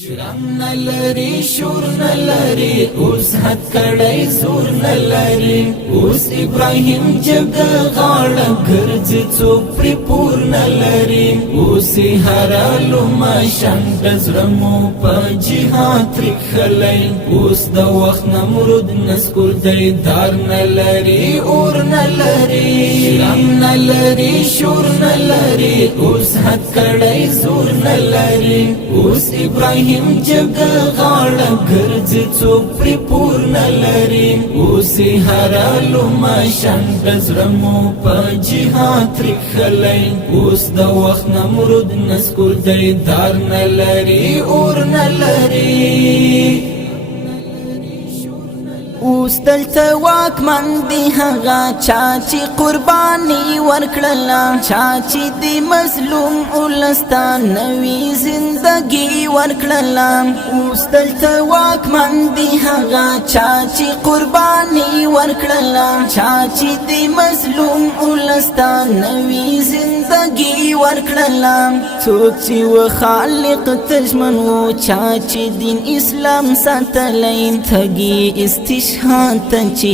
شرم نلری شور نلری اوس حد کڑی زور نلری اوس ابراہیم جگ غاڑ گرز چوپری پور نلری اوسی حرالو ماشان دزرمو پا جہاد رکھلی اوس دا وقت نمرود نسکور دیدار نلری اور نلری شرم نلری شور نلری اوس حد کڑی زور نلری اوس ابراہیم جگ غاڑ گرز چوپری پور نلری اوسی حرالو ماشان دزرمو پا جہاد رکھلی اوس دا وقت نمرود نسکور دیدار نلری اور نلری اوس دلته واکمن دی هغه چا چې قرباني ورکړله چا چې د مظلوم ولسته نوې زندګي ورکړله اوس دلته واکمن دی هغه چا چې قرباني ورکړله چا چې د مظلوم ولسته نوې زندګي ورکړله څوک چې و خالق تجمن و چا چې دین اسلام ساتلی تږي استشهاد شانتن چی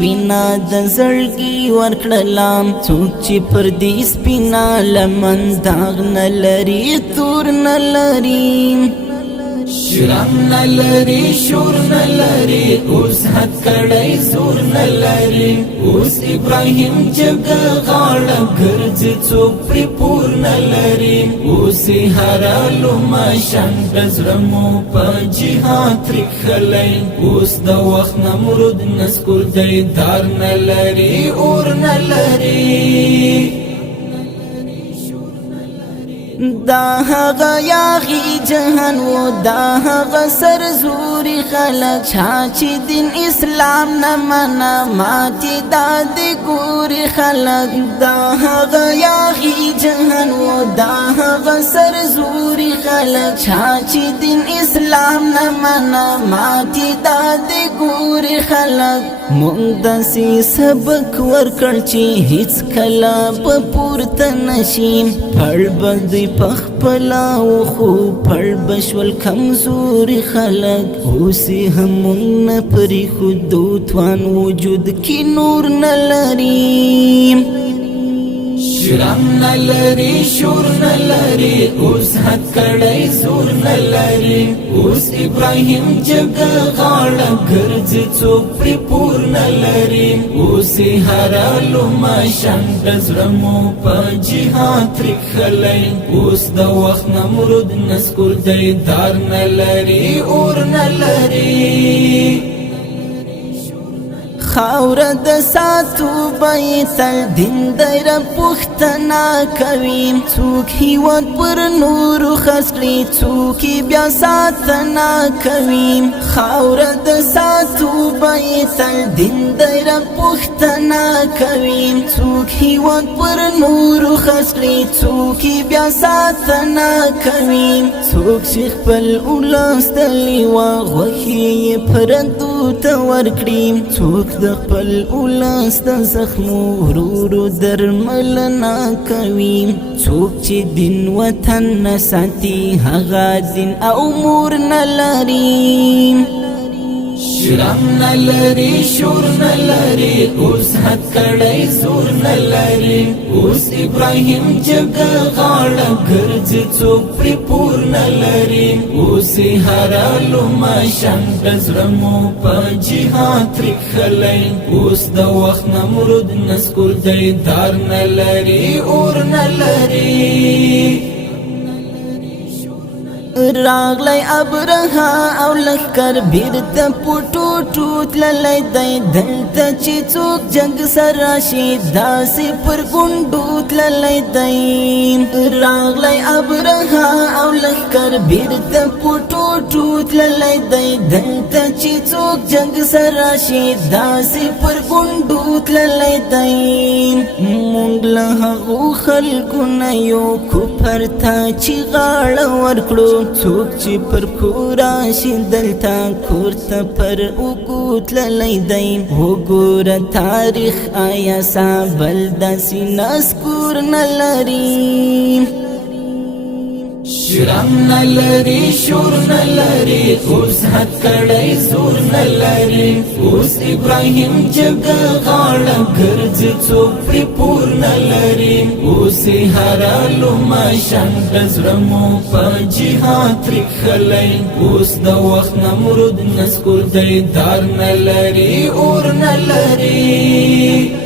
وینا د زړګي ورکړلم څوک چې پر دې سپینا لمن داغ نه لري تور نه لري شرم نلری شور نلری اوس حد کڑی زور نلری اوس ابراہیم جگ غاڑ گرز چوپری پور نلری اوسی حرالو ماشان دزرمو پا جہاد رکھلی اوس دا وقت نمرود نسکور دیدار نلری اور نلری دا هغه یاغي جهان و دا هغه سرزوري خلق چا چې دین اسلام نه منا ماتي داد ګوري خلق دا هغه یاغي جهان و دا هغه سرزوري خلق چا چې دین اسلام نه منا ماتي داد ګوري خلق مونږ داسې سبق ورکړ چې هیڅ کله په پورته نشي پړ بدوی پخپلا و خو پړ بشول کمزوري خلق اوسې هم نه پرې خودو توان وجود کې نور نه لري شرم نلری شور نلری اوس حد کڑی زور نلری اوس ابراہیم جگ غاڑ گرز چوپری پور نلری اوسی حرالو ماشان دزرمو پا جہاد رکھلی اوس دا وقت نمرود نسکور دیدار نلری اور نلری خاور د ساتو بیتل دین دیر پختنا کوي څوک هیواد پر نور خسکړي څوک بیا ساتنا کوي خاور د ساتو بیتل دین دیر پختنا کوي څوک هیواد پر نور خسکړي څوک بیا ساتنا کوي څوک چې خپل ولستلی وا غوښي پرندو ته ورکړي څوک د خپل اولس د زخمو ورورو درمل نه کوي څوک چې دین وطن نه ساتي هغه دین او مور نه لري شرم نلری شور نلری اوس حد کڑی زور نلری اوس ابراہیم جگ غاڑ گرز چوپری پور نلری اوسی حرالو ماشان دزرمو پا جہاد رکھلی اوس دا وقت نمرود نسکور دیدار نلری اور نلری راغلی ابرها او لخکر بیرته پټو ټوت للی دی دلته چې څوک جنگ سر راشي داسې پر ګونډو تللی دی راغلی ابرها او لخکر بیرته پټو ټوت للی دی دلته چې څوک جنگ سر راشي داسې پر ګونډو تللی دی مونږ له هغو خلکو نه یو کفر ته چې غاړه ورکړو څوک چې پر کورا شي دلته کور ته پر اوږو تللی دی وګوره تاریخ آیا سابل داسې نسکور نه لري شرم نلری شور نلری اوس حد کڑی زور نلری اوس ابراهیم جگ غاړه ګرځ څوپړي پور نلری اوس هرالو ماشان دزړمو په جهاد رخلای اوس د وخت نمرود نسکور دیدار نلری اور نلری